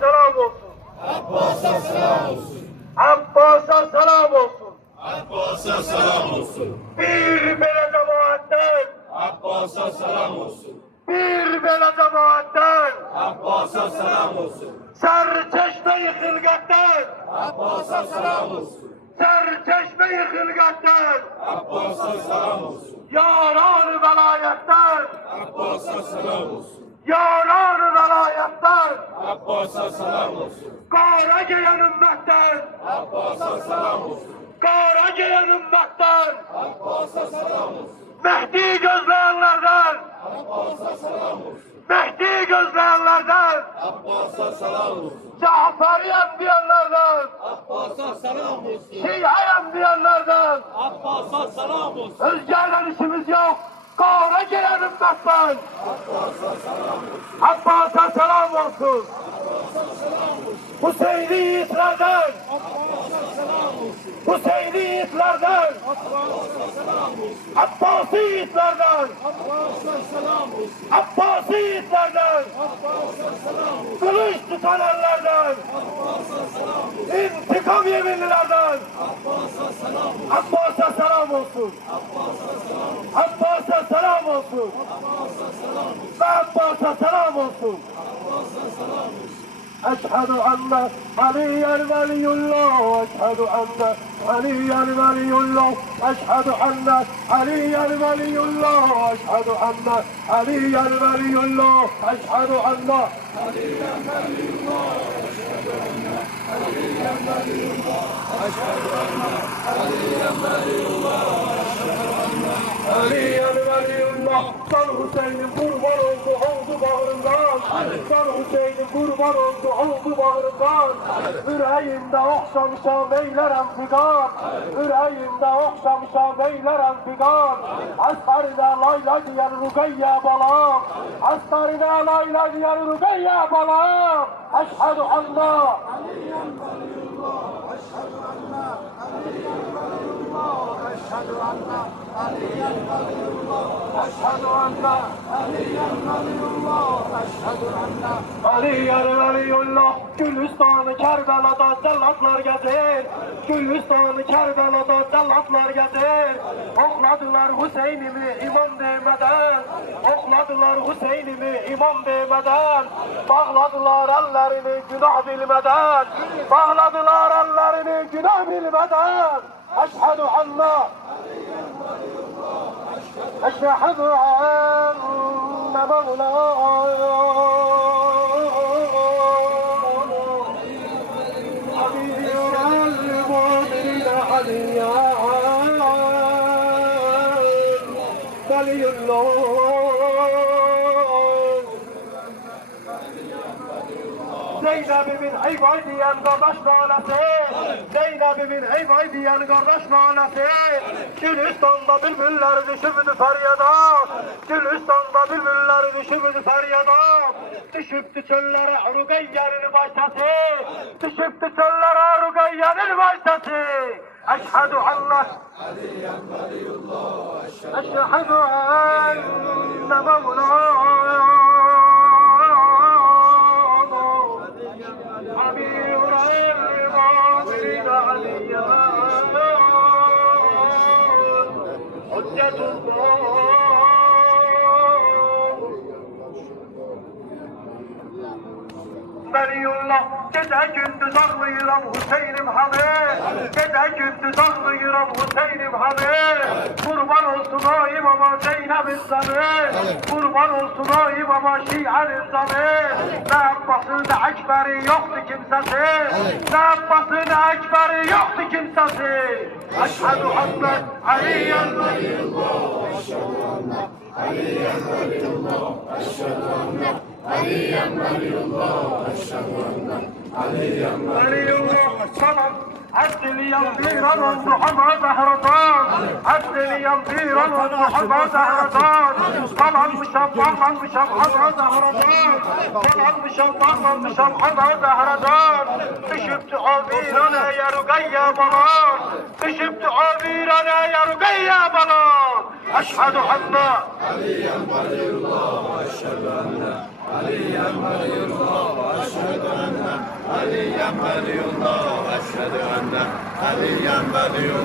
selam olsun. Abbas'a selam olsun. Abbas'a selam olsun. Abbas'a selam olsun. Bir bele cemaatten, Abbas'a selam olsun. bir bele cemaatten, Abbas'a selam olsun. serçeşme-i hılgatten, Abbas'a selam olsun. serçeşme-i hılgatten, Abbas'a selam olsun. yaran-ı velayetten, Abbas'a selam olsun. yaran-ı velayetten, Abbas'a selam olsun. kara gelen ümmetten, Abbas'a selam olsun. kara gelen ümmetten, Abbas'a selam olsun. Mehdi gözleyenlerden, Abbas'a selam olsun. Mehdi gözleyenlerden, Abbas'a selam olsun. Caferiyem diyenlerden, Abbas'a selam olsun. Şiayem diyenlerden, Abbas'a selam olsun. özgeyle işimiz yok. Kara gelen ümmetten, Abbas'a selam olsun. Abbas'a selam olsun. Hüseyin'i yiğitlerden, Hüseyin'i yiğitlerden, Abbas'ı yiğitlerden, Abbas'ı yiğitlerden, kılıç tutan ellerden, intikam yeminlilerden, Abbas'a selam olsun. Abbas'a selam olsun. Ve Abbas'a selam olsun. Eşhedü enne Aliyen veliyullah. Eşhedü enne Aliyen veliyullah. Eşhedü enne Aliyen veliyullah. Eşhedü enne Aliyen veliyullah. Eşhedü enne Aliyen veliyullah. Eşhedü enne Aliyen veliyullah. Eşhedü enne Aliyen veliyullah. Aliyen veliyullah. San Hüseyin'in kurban oldu bağrından. San Hüseyin'in kurban oldu bağrından. Yüreğimde okşamışam eylerem figan. Yüreğimde okşamışam eylerem figan. Aslarına layla diyen Rugayye balam. Aslarına layla diyen Rugayye balam. Eşhedü anna Aliyen veliyullah. Eşhedü anna Aliyen veliyullah. Eşhedü anna Aliyen veliyullah. Eşhedü anna Aliyen veliyullah. Eşhedü anna Aliyen veliyullah. Gülistanı Kerbela'da cellatlar gezer. Gülistanı Kerbela'da cellatlar gezer. Okladılar Hüseyin'imi imam demeden. Okladılar Hüseyin'imi imam demeden. Bağladılar ellerini günah bilmeden. Bağladılar ellerini günah bilmeden. Eşhedü anna Eşhedü enne mevlâ Zeynep'imin eyvay diyen kardeş nanesi, Zeynep'imin eyvay diyen kardeş nanesi, Gülistan'da bülbüller düşürdü feryada, Gülistan'da bülbüller düşürdü feryada, düşüptü çöllere Rugayye'nin baştası, düşüptü çöllere Rugayye'nin baştası. Eşhedü enne Aliyen veliyullah. Eşhedü enne mevlâ Veliyullah, gece gündüz ağlayıram Hüseyin'im hani, gece gündüz ağlayıram Hüseyin'im hani, kurban olsun o imama Zeynep'in zanı, kurban olsun o imama Şia'nın zanı, ne Abbas'ın ne Ekber'i yoktu kimsesi, ne Abbas'ın ne Ekber'i yoktu kimsesi. Eşhedü enne Aliyen veliyullah. Eşhedü enne Aliyen veliyullah. Eşhedü enne Aliyen veliyullah. Eşhedü enne Aliyen veliyullah. Tamam. Asli yandıran oldu hava zahradan. Asli yandıran oldu hava zahradan. Kalanmışam bağlanmışam hava zahradan. Kalanmışam bağlanmışam hava zahradan. Düşüptü o virane ya Rugayye balan. Düşüptü o virane ya Rugayye balan. Eşhedü enne Aliyen veliyullah. Eşhedü enne Aliyen veliyullah. Eşhedü enne عليا ولي الله أشهد أن عليا ولي الله